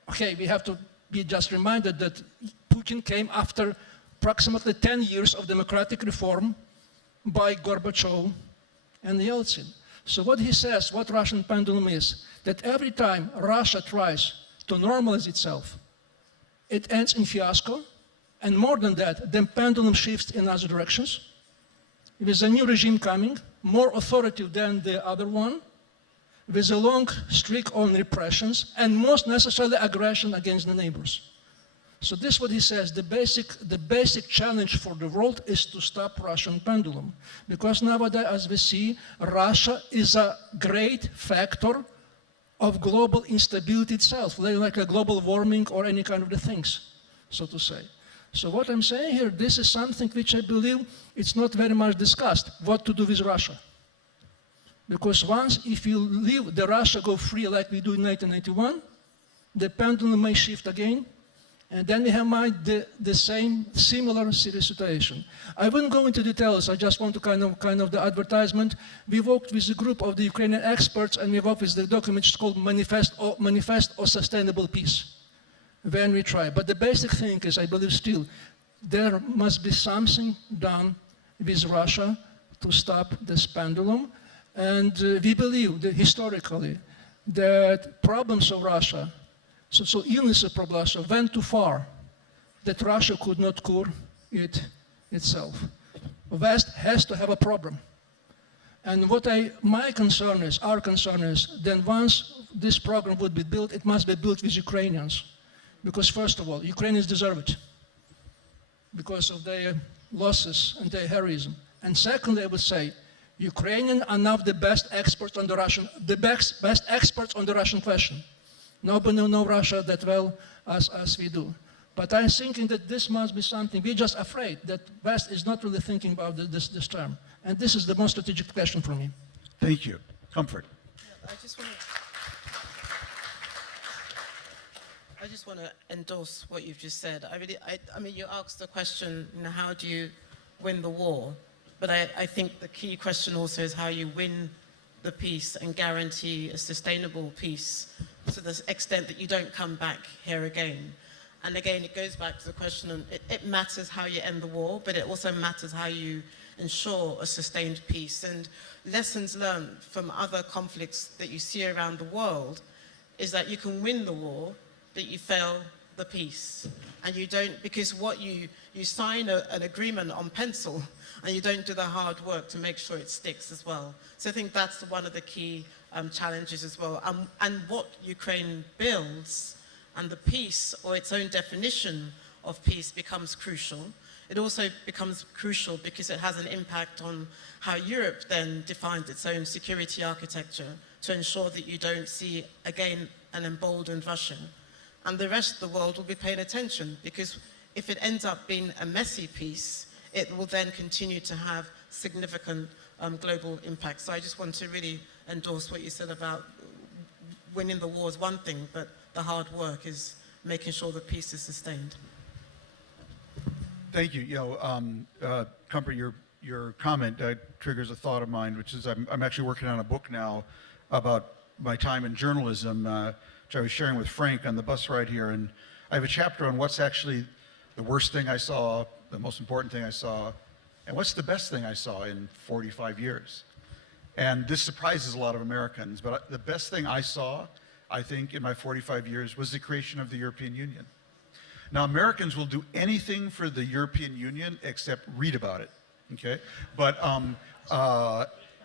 Okay, we have to be just reminded that Putin came after approximately 10 years of democratic reform by Gorbachev and Yeltsin. So what he says, what Russian pendulum is, that every time Russia tries to normalize itself, it ends in fiasco. And more than that, the pendulum shifts in other directions. With a new regime coming, more authoritative than the other one, with a long streak on repressions, and most necessarily aggression against the neighbors. So this is what he says, the basic challenge for the world is to stop Russian pendulum. Because nowadays, as we see, Russia is a great factor of global instability itself, like a global warming or any kind of the things, so to say. So what I'm saying here, this is something which I believe it's not very much discussed, what to do with Russia. Because once, if you leave the Russia go free like we do in 1991, the pendulum may shift again, and then we have the same, similar serious situation. I wouldn't go into details, I just want to kind of the advertisement. We worked with a group of the Ukrainian experts, and we worked with the document called Manifest of Sustainable Peace. When we try. But the basic thing is, I believe still, there must be something done with Russia to stop this pendulum. And we believe that historically, that problems of Russia, so illnesses of Russia went too far, that Russia could not cure it itself. West has to have a problem. And what my concern is, our concern is, then once this program would be built, it must be built with Ukrainians. Because first of all, Ukrainians deserve it because of their losses and their heroism. And secondly, I would say, Ukrainians are now the best experts on the best experts on the Russian question. Nobody knows Russia that well as we do. But I'm thinking that this must be something, we're just afraid that West is not really thinking about this term. And this is the most strategic question for me. Thank you. Comfort. Yeah, I just want to endorse what you've just said. I mean, you asked the question, how do you win the war? But I think the key question also is how you win the peace and guarantee a sustainable peace to the extent that you don't come back here again. And again, it goes back to the question, it matters how you end the war, but it also matters how you ensure a sustained peace. And lessons learned from other conflicts that you see around the world is that you can win the war, but you fail the peace. And you don't, because what you sign an agreement on pencil, and you don't do the hard work to make sure it sticks as well. So I think that's one of the key challenges as well. And what Ukraine builds, and the peace, or its own definition of peace, becomes crucial. It also becomes crucial because it has an impact on how Europe then defines its own security architecture to ensure that you don't see, again, an emboldened Russia. And the rest of the world will be paying attention, because if it ends up being a messy peace, it will then continue to have significant global impact. So I just want to really endorse what you said about winning the war is one thing, but the hard work is making sure the peace is sustained. Thank you. Comfort, your comment triggers a thought of mine, which is I'm actually working on a book now about my time in journalism, which I was sharing with Frank on the bus ride here. And I have a chapter on what's actually the worst thing I saw, the most important thing I saw, and what's the best thing I saw in 45 years. And this surprises a lot of Americans, but the best thing I saw, I think, in my 45 years was the creation of the European Union. Now, Americans will do anything for the European Union except read about it, okay? But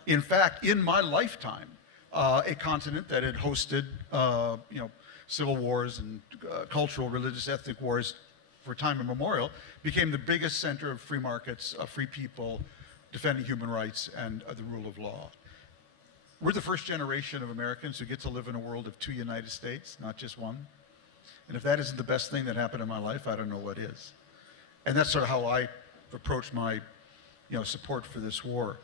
in fact, in my lifetime, a continent that had hosted, civil wars and cultural, religious, ethnic wars for time immemorial, became the biggest center of free markets, free people, defending human rights and the rule of law. We're the first generation of Americans who get to live in a world of two United States, not just one. And if that isn't the best thing that happened in my life, I don't know what is. And that's sort of how I approach my support for this war.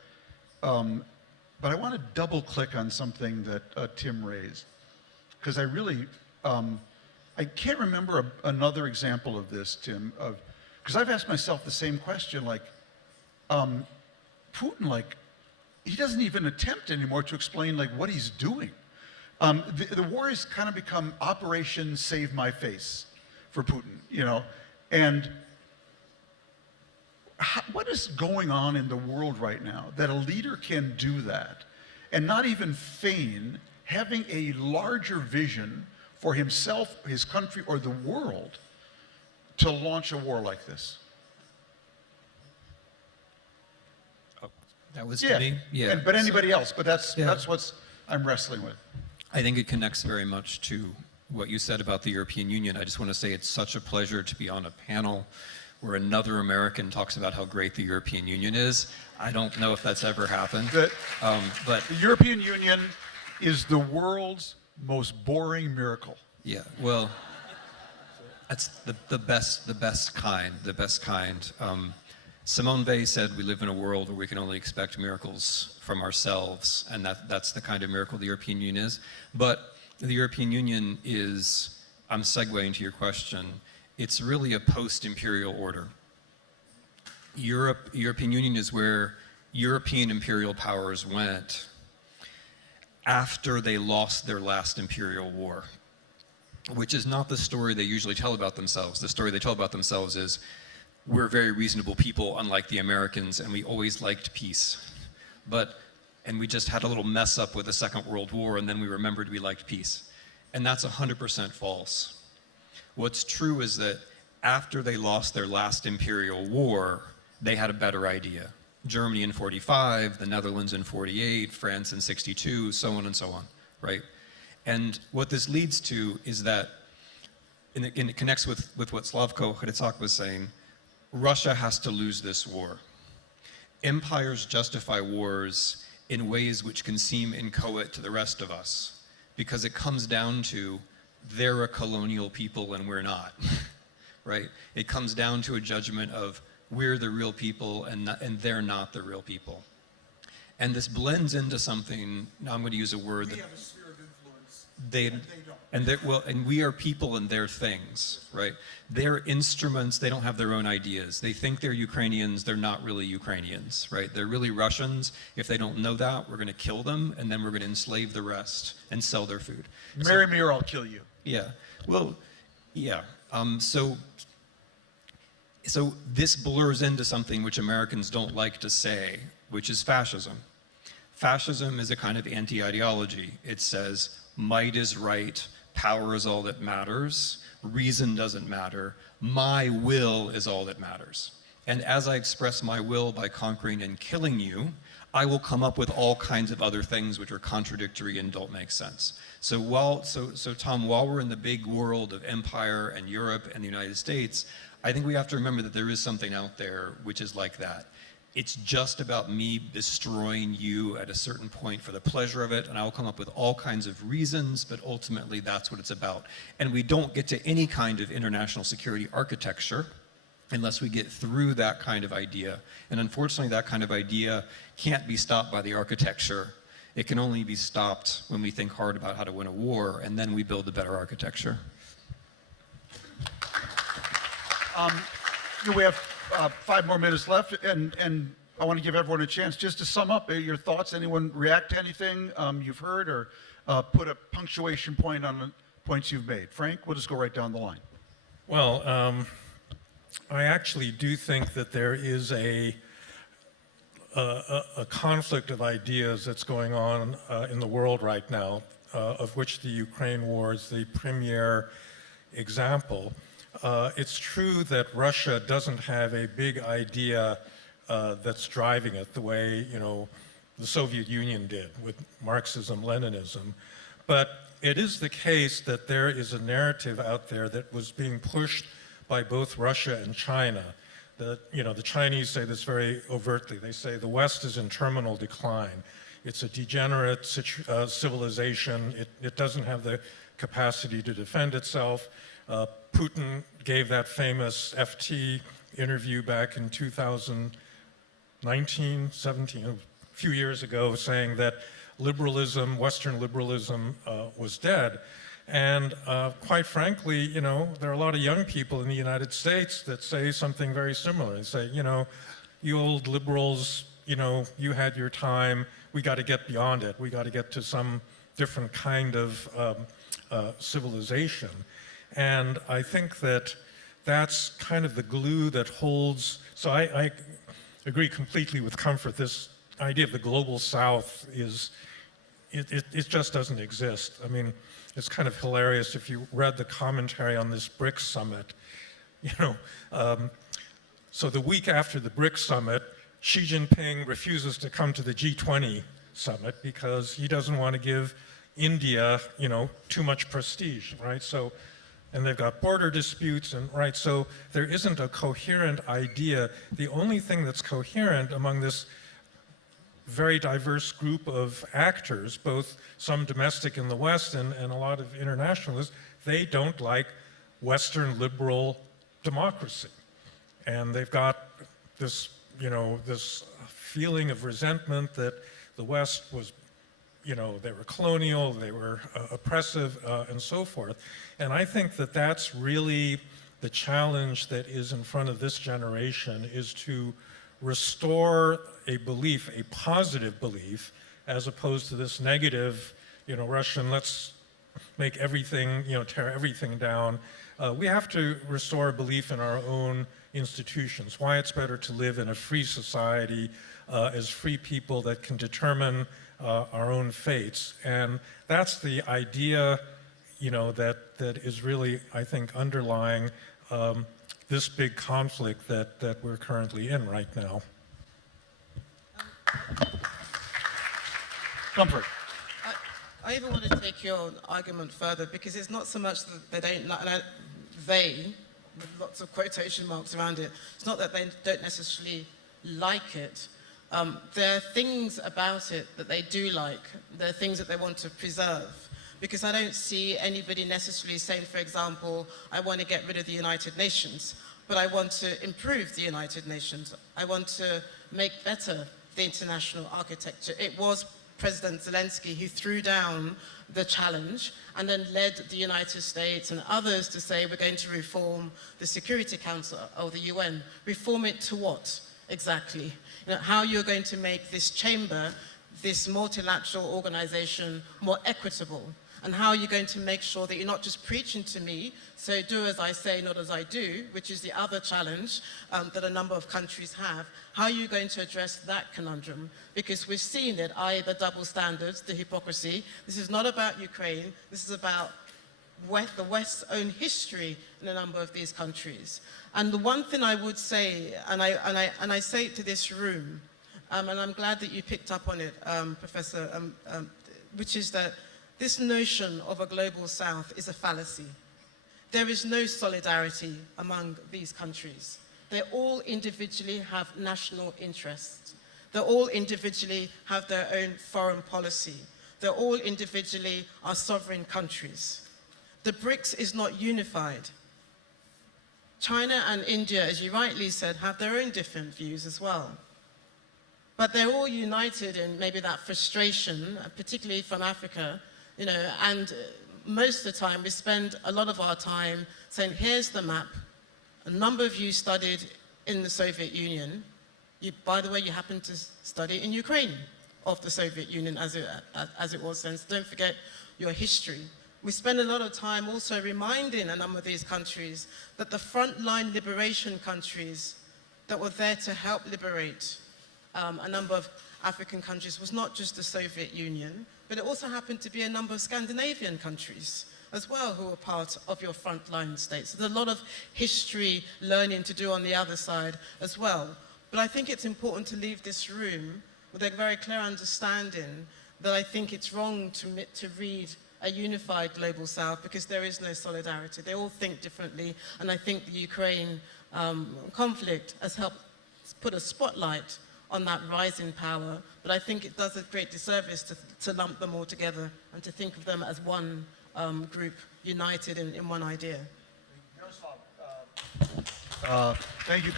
But I want to double click on something that Tim raised, because I really, I can't remember another example of this, Tim, because I've asked myself the same question, Putin, he doesn't even attempt anymore to explain what he's doing. The war has kind of become Operation Save My Face for Putin, and what is going on in the world right now that a leader can do that and not even feign having a larger vision for himself, his country, or the world to launch a war like this? That was to me? Yeah. But anybody else, but that's what I'm wrestling with. I think it connects very much to what you said about the European Union. I just want to say it's such a pleasure to be on a panel where another American talks about how great the European Union is. I don't know if that's ever happened. But the European Union is the world's most boring miracle. Yeah, well, that's the best kind. Simone Weil said we live in a world where we can only expect miracles from ourselves, and that's the kind of miracle the European Union is. But the European Union is, I'm segueing to your question, it's really a post-imperial order. European Union is where European imperial powers went after they lost their last imperial war, which is not the story they usually tell about themselves. The story they tell about themselves is, we're very reasonable people, unlike the Americans, and we always liked peace. And we just had a little mess up with the Second World War, and then we remembered we liked peace. And that's 100% false. What's true is that after they lost their last imperial war, they had a better idea. Germany in 45, the Netherlands in 48, France in 62, so on and so on, right? And what this leads to is that, and it connects with what Slavko Hrytsak was saying, Russia has to lose this war. Empires justify wars in ways which can seem inchoate to the rest of us, because it comes down to they're a colonial people and we're not, right? It comes down to a judgment of we're the real people and they're not the real people. And this blends into something, now I'm going to use a word that... We have a sphere of influence, they don't. And we are people and they're things, right? They're instruments, they don't have their own ideas. They think they're Ukrainians, they're not really Ukrainians, right? They're really Russians. If they don't know that, we're gonna kill them, and then we're gonna enslave the rest and sell their food. Marry me or I'll kill you. Yeah, well, yeah. So this blurs into something which Americans don't like to say, which is fascism. Fascism is a kind of anti-ideology. It says, might is right, power is all that matters, reason doesn't matter, my will is all that matters. And as I express my will by conquering and killing you, I will come up with all kinds of other things which are contradictory and don't make sense. So Tom, while we're in the big world of empire and Europe and the United States, I think we have to remember that there is something out there which is like that. It's just about me destroying you at a certain point for the pleasure of it, and I'll come up with all kinds of reasons, but ultimately that's what it's about. And we don't get to any kind of international security architecture unless we get through that kind of idea. And unfortunately, that kind of idea can't be stopped by the architecture. It can only be stopped when we think hard about how to win a war, and then we build a better architecture. We have 5 more minutes left, and I want to give everyone a chance just to sum up your thoughts. Anyone react to anything you've heard, or put a punctuation point on the points you've made? Frank, we'll just go right down the line. Well, I actually do think that there is a conflict of ideas that's going on in the world right now, of which the Ukraine war is the premier example. It's true that Russia doesn't have a big idea that's driving it the way, the Soviet Union did with Marxism, Leninism. But it is the case that there is a narrative out there that was being pushed by both Russia and China. The Chinese say this very overtly. They say the West is in terminal decline. It's a degenerate civilization. It doesn't have the capacity to defend itself. Putin gave that famous FT interview back in 2019, 17, a few years ago, saying that liberalism, Western liberalism, was dead. And quite frankly, there are a lot of young people in the United States that say something very similar. They say, you old liberals, you had your time. We got to get beyond it. We got to get to some different kind of civilization. And I think that that's kind of the glue that holds. So I agree completely with Comfort. This idea of the global South it just doesn't exist. I mean, it's kind of hilarious if you read the commentary on this BRICS summit. So the week after the BRICS summit, Xi Jinping refuses to come to the G20 summit because he doesn't want to give India, too much prestige, right? So, and they've got border disputes, and right, so there isn't a coherent idea. The only thing that's coherent among this very diverse group of actors, both some domestic in the West and a lot of internationalists, they don't like Western liberal democracy. And they've got this, this feeling of resentment that the West was, they were colonial, they were oppressive, and so forth. And I think that that's really the challenge that is in front of this generation, is to restore a belief, a positive belief, as opposed to this negative, Russian, let's make everything, tear everything down. We have to restore a belief in our own institutions, why it's better to live in a free society as free people that can determine our own fates. And that's the idea, that is really, I think, underlying this big conflict that we're currently in right now. Comfort. I even want to take your argument further, because it's not so much that they, with lots of quotation marks around it, it's not that they don't necessarily like it. There are things about it that they do like. There are things that they want to preserve. Because I don't see anybody necessarily saying, for example, I want to get rid of the United Nations, but I want to improve the United Nations. I want to make better the international architecture. It was President Zelensky who threw down the challenge and then led the United States and others to say, we're going to reform the Security Council or the UN. Reform it to what exactly? How you're going to make this chamber, this multilateral organization, more equitable, and how you're going to make sure that you're not just preaching to me, so do as I say, not as I do, which is the other challenge that a number of countries have. How are you going to address that conundrum? Because we've seen it, the double standards, the hypocrisy. This is not about Ukraine. This is about the West's own history in a number of these countries. And the one thing I would say, and I say it to this room, and I'm glad that you picked up on it, Professor, which is that this notion of a global South is a fallacy. There is no solidarity among these countries. They all individually have national interests. They all individually have their own foreign policy. They all individually are sovereign countries. The BRICS is not unified. China and India, as you rightly said, have their own different views as well. but they're all united in maybe that frustration, particularly from Africa, you know, and most of the time we spend a lot of our time saying, here's the map. A number of you studied in the Soviet Union. By the way, you happen to study in Ukraine of the Soviet Union as it was then. So don't forget your history. We spend a lot of time also reminding a number of these countries that the frontline liberation countries that were there to help liberate a number of African countries was not just the Soviet Union, but it also happened to be a number of Scandinavian countries as well who were part of your frontline states. So there's a lot of history learning to do on the other side as well. But I think it's important to leave this room with a very clear understanding that I think it's wrong to read a unified global south because there is no solidarity. They all think differently, and I think the Ukraine conflict has helped put a spotlight on that rising power, but I think it does a great disservice to lump them all together and to think of them as one group united in one idea. Yaroslav, thank you.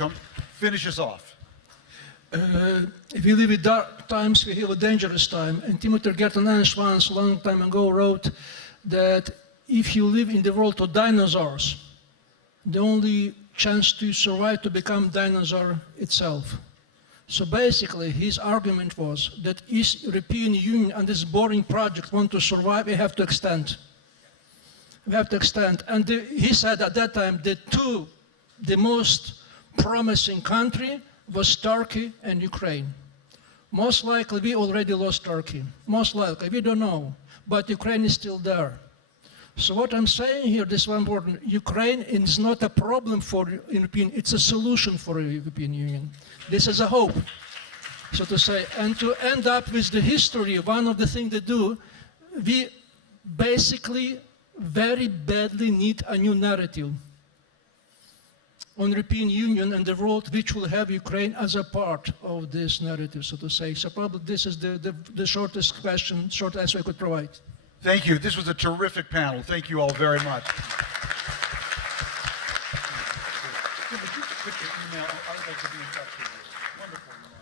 Finish us off. If we live in dark times, we live a dangerous time. And Timothy Garton Ash once, a long time ago, wrote that if you live in the world of dinosaurs, the only chance to survive to become dinosaur itself. So basically, his argument was that East European Union and this boring project want to survive, we have to extend. We have to extend. And he said at that time that the most promising country was Turkey and Ukraine. Most likely, we already lost Turkey. Most likely, we don't know. But Ukraine is still there. So what I'm saying here, this is very important. Ukraine is not a problem for European, it's a solution for the European Union. This is a hope, so to say. And to end up with the history, one of the things they do, we basically very badly need a new narrative on European Union and the world, which will have Ukraine as a part of this narrative, so to say. So probably this is the shortest question, short answer I could provide. Thank you. This was a terrific panel. Thank you all very much. Put your email. I'd like to be in touch with you. Wonderful.